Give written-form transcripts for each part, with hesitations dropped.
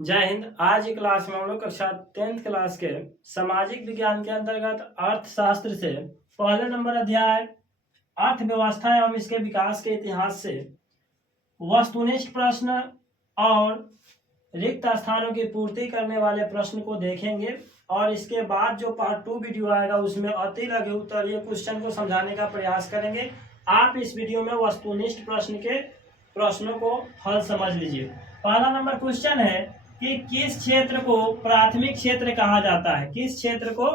जय हिंद। आज की क्लास में हम लोग कक्षा 10th क्लास के सामाजिक विज्ञान के अंतर्गत अर्थशास्त्र से पहले नंबर अध्याय अर्थव्यवस्था एवं इसके विकास के इतिहास से वस्तुनिष्ठ प्रश्न और रिक्त स्थानों की पूर्ति करने वाले प्रश्न को देखेंगे और इसके बाद जो पार्ट 2 वीडियो आएगा उसमें अति लघु उत्तरीय क्वेश्चन को समझाने का प्रयास करेंगे। आप इस वीडियो में वस्तुनिष्ठ प्रश्न के प्रश्नों को हल समझ लीजिए। पहला नंबर क्वेश्चन है कि किस क्षेत्र को प्राथमिक क्षेत्र कहा जाता है। किस क्षेत्र को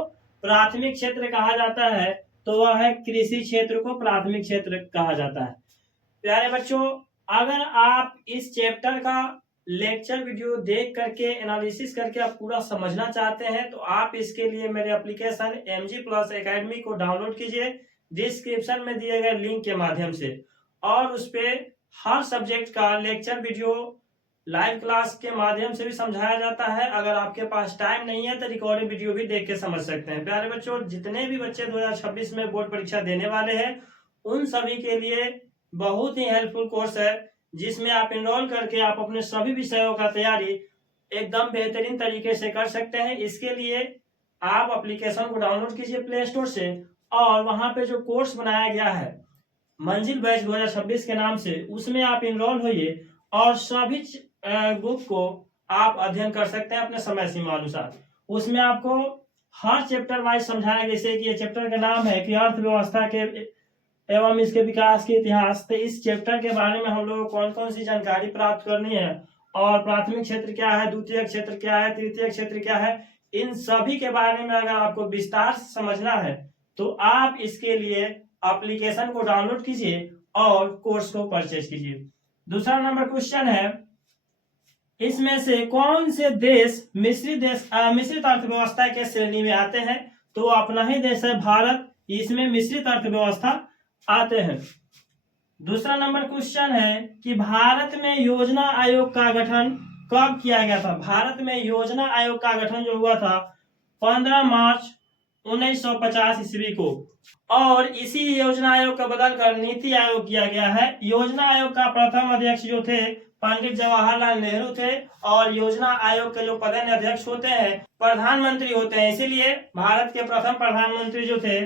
प्राथमिक क्षेत्र कहा जाता है? तो वह है कृषि क्षेत्र को प्राथमिक क्षेत्र कहा जाता है। प्यारे बच्चों, अगर आप इस चैप्टर का लेक्चर वीडियो देख करके एनालिसिस करके आप पूरा समझना चाहते हैं तो आप इसके लिए मेरे एप्लीकेशन MG+ एकेडमी को डाउनलोड कीजिए डिस्क्रिप्शन में दिए गए लिंक के माध्यम से, और उस पे हर सब्जेक्ट का लेक्चर वीडियो लाइव क्लास के माध्यम से भी समझाया जाता है। अगर आपके पास टाइम नहीं है तो रिकॉर्डिंग वीडियो भी देख के समझ सकते हैं। प्यारे बच्चों, जितने भी बच्चे 2026 में बोर्ड परीक्षा देने वाले हैं उन सभी के लिए बहुत ही हेल्पफुल कोर्स है, जिसमें आप इनरोल करके आप अपने सभी विषयों का तैयारी एकदम बेहतरीन तरीके से कर सकते हैं। इसके लिए आप एप्लीकेशन को डाउनलोड कीजिए प्ले स्टोर से, और वहां पे जो कोर्स बनाया गया है मंजिल बैच 2026 के नाम से, उसमें आप इनरोल होइए और सभी बुक को आप अध्ययन कर सकते हैं अपने समय सीमा अनुसार। उसमें आपको हर चैप्टर वाइज समझाया, जैसे कि ये चैप्टर का नाम है कि अर्थव्यवस्था के एवं इसके विकास के इतिहास। तो इस चैप्टर के बारे में हम लोग को कौन कौन सी जानकारी प्राप्त करनी है, और प्राथमिक क्षेत्र क्या है, द्वितीय क्षेत्र क्या है, तृतीय क्षेत्र क्या है, इन सभी के बारे में अगर आपको विस्तार से समझना है तो आप इसके लिए एप्लीकेशन को डाउनलोड कीजिए और कोर्स को परचेज कीजिए। दूसरा नंबर क्वेश्चन है, इसमें से कौन से देश मिश्रित अर्थव्यवस्था के श्रेणी में आते हैं? तो अपना ही देश है भारत, इसमें मिश्रित अर्थव्यवस्था आते हैं। दूसरा नंबर क्वेश्चन है कि भारत में योजना आयोग का गठन कब किया गया था? भारत में योजना आयोग का गठन जो हुआ था 15 मार्च 1950 ईस्वी को, और इसी योजना आयोग का बदल कर नीति आयोग किया गया है। योजना आयोग का प्रथम अध्यक्ष जो थे पंडित जवाहरलाल नेहरू थे, और योजना आयोग के जो पदेन अध्यक्ष होते हैं प्रधानमंत्री होते हैं, इसीलिए भारत के प्रथम प्रधानमंत्री जो थे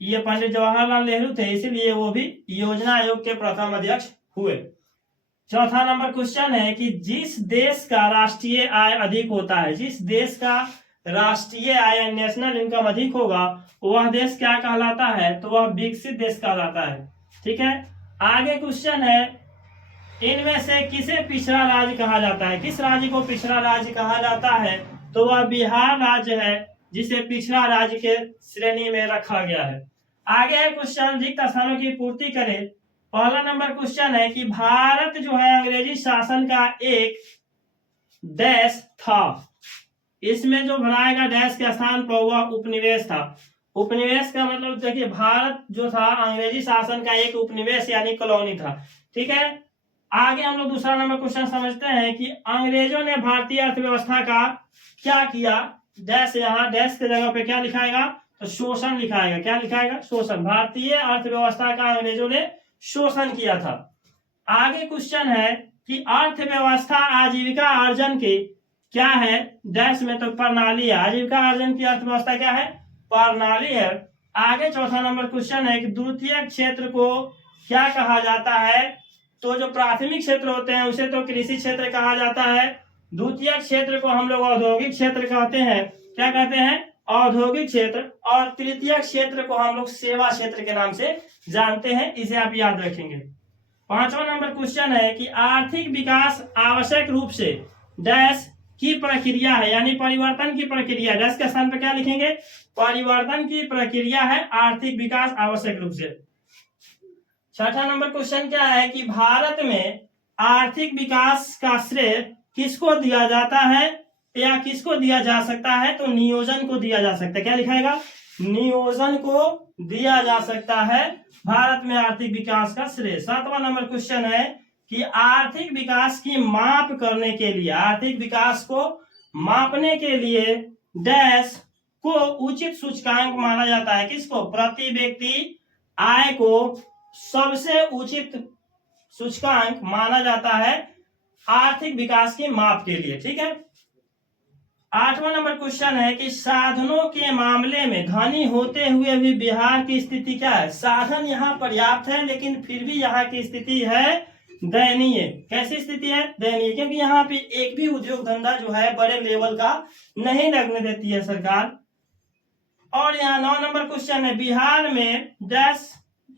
ये पंडित जवाहरलाल नेहरू थे, इसीलिए वो भी योजना आयोग के प्रथम अध्यक्ष हुए। चौथा नंबर क्वेश्चन है कि जिस देश का राष्ट्रीय आय अधिक होता है, जिस देश का राष्ट्रीय आय नेशनल इनकम अधिक होगा वह देश क्या कहलाता है? तो वह विकसित देश कहलाता है। ठीक है, आगे क्वेश्चन है, इनमें से किसे पिछड़ा राज्य कहा जाता है? किस राज्य को पिछड़ा राज्य कहा जाता है? तो वह बिहार राज्य है, जिसे पिछड़ा राज्य के श्रेणी में रखा गया है। आगे है क्वेश्चन, रिक्त स्थानों की पूर्ति करें। पहला नंबर क्वेश्चन है कि भारत जो है अंग्रेजी शासन का एक देश था, इसमें जो बनाया गया डैश के स्थान पर वह उपनिवेश था। उपनिवेश का मतलब देखिए, भारत जो था अंग्रेजी शासन का एक उपनिवेश यानी कॉलोनी था। ठीक है, आगे हम लोग दूसरा नंबर क्वेश्चन समझते हैं कि अंग्रेजों ने भारतीय अर्थव्यवस्था का क्या किया? डैश, यहाँ डैश के जगह पे क्या लिखाएगा? तो शोषण लिखाएगा। क्या लिखाएगा? शोषण। भारतीय अर्थव्यवस्था का अंग्रेजों ने शोषण किया था। आगे क्वेश्चन है कि अर्थव्यवस्था आजीविका अर्जन की क्या है? डैश में तो प्रणाली है। आजीविका अर्जन की अर्थव्यवस्था क्या है? प्रणाली है। आगे चौथा नंबर क्वेश्चन है कि द्वितीय क्षेत्र को क्या कहा जाता है? तो जो प्राथमिक क्षेत्र होते हैं उसे तो कृषि क्षेत्र कहा जाता है, द्वितीय क्षेत्र को हम लोग औद्योगिक क्षेत्र कहते हैं। क्या कहते हैं? औद्योगिक क्षेत्र। और तृतीय क्षेत्र को हम लोग सेवा क्षेत्र के नाम से जानते हैं, इसे आप याद रखेंगे। पांचवा नंबर क्वेश्चन है कि आर्थिक विकास आवश्यक रूप से डैश की प्रक्रिया है, यानी परिवर्तन की प्रक्रिया। डैश के स्थान पर क्या लिखेंगे? परिवर्तन की प्रक्रिया है आर्थिक विकास आवश्यक रूप से। छठा नंबर क्वेश्चन क्या है कि भारत में आर्थिक विकास का श्रेय किसको दिया जाता है या किसको दिया जा सकता है? तो नियोजन को दिया जा सकता है। क्या लिखाएगा? नियोजन को दिया जा सकता है भारत में आर्थिक विकास का श्रेय। सातवां नंबर क्वेश्चन है कि आर्थिक विकास की माप करने के लिए, आर्थिक विकास को मापने के लिए डैश को उचित सूचकांक माना जाता है। किसको? प्रति व्यक्ति आय को सबसे उचित सूचकांक माना जाता है आर्थिक विकास की माप के लिए। ठीक है, 8वां नंबर क्वेश्चन है कि साधनों के मामले में धनी होते हुए भी बिहार की स्थिति क्या है। साधन यहाँ पर्याप्त है लेकिन फिर भी यहाँ की स्थिति है दयनीय। कैसी स्थिति है? दयनीय, क्योंकि यहाँ पे एक भी उद्योग धंधा जो है बड़े लेवल का नहीं लगने देती है सरकार। और यहाँ 9 नंबर क्वेश्चन है, बिहार में डैश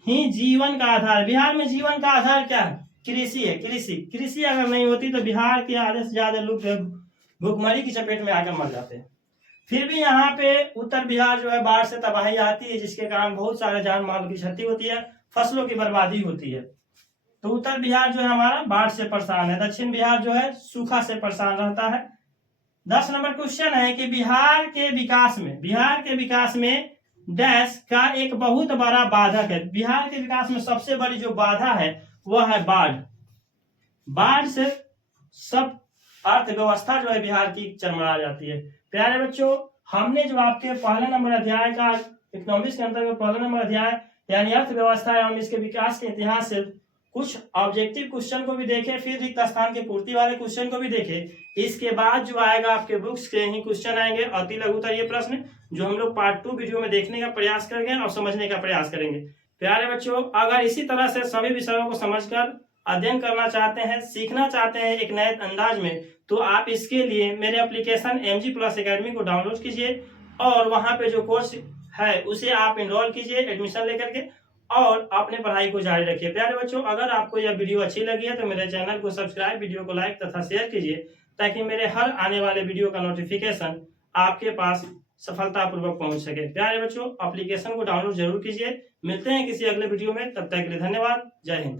ही जीवन का आधार। बिहार में जीवन का आधार क्या है? कृषि है। कृषि अगर नहीं होती तो बिहार के आधे से ज्यादा लोग भूखमरी की चपेट में आकर मर जाते हैं। फिर भी यहाँ पे उत्तर बिहार जो है बाढ़ से तबाही आती है, जिसके कारण बहुत सारे जान माल की क्षति होती है, फसलों की बर्बादी होती है। तो उत्तर बिहार जो है हमारा बाढ़ से परेशान है, दक्षिण बिहार जो है सूखा से परेशान रहता है। 10 नंबर क्वेश्चन है कि बिहार के विकास में डैश का एक बहुत बड़ा बाधक है। बिहार के विकास में सबसे बड़ी जो बाधा है वह है बाढ़ से सब अर्थव्यवस्था जो है बिहार की चरमरा जाती है। प्यारे बच्चों, हमने जो आपके पहला नंबर अध्याय का इकोनॉमिक्स के अंतर्गत पहला नंबर अध्याय यानी अर्थव्यवस्था एवं इसके विकास के इतिहास से कुछ ऑब्जेक्टिव क्वेश्चन को भी देखे, फिर रिक्त स्थान के पूर्ति वाले क्वेश्चन को भी देखे। इसके बाद जो आएगा आपके बुक्स के ही क्वेश्चन आएंगे अति लघुतरीय प्रश्न, जो हम लोग पार्ट 2 वीडियो में देखने का प्रयास करेंगे और समझने का प्रयास करेंगे। प्यारे बच्चों, अगर इसी तरह से सभी विषयों को समझकर अध्ययन करना चाहते हैं, सीखना चाहते हैं एक नए अंदाज में, तो आप इसके लिए मेरे एप्लीकेशन MG+ एकेडमी को डाउनलोड कीजिए और वहां पे जो कोर्स है उसे आप एनरोल कीजिए एडमिशन लेकर के और अपने पढ़ाई को जारी रखिए। प्यारे बच्चों, अगर आपको यह वीडियो अच्छी लगी है तो मेरे चैनल को सब्सक्राइब, वीडियो को लाइक तथा शेयर कीजिए, ताकि मेरे हर आने वाले वीडियो का नोटिफिकेशन आपके पास सफलतापूर्वक पहुंच सके। प्यारे बच्चों, एप्लीकेशन को डाउनलोड जरूर कीजिए। मिलते हैं किसी अगले वीडियो में, तब तक के लिए धन्यवाद। जय हिंद।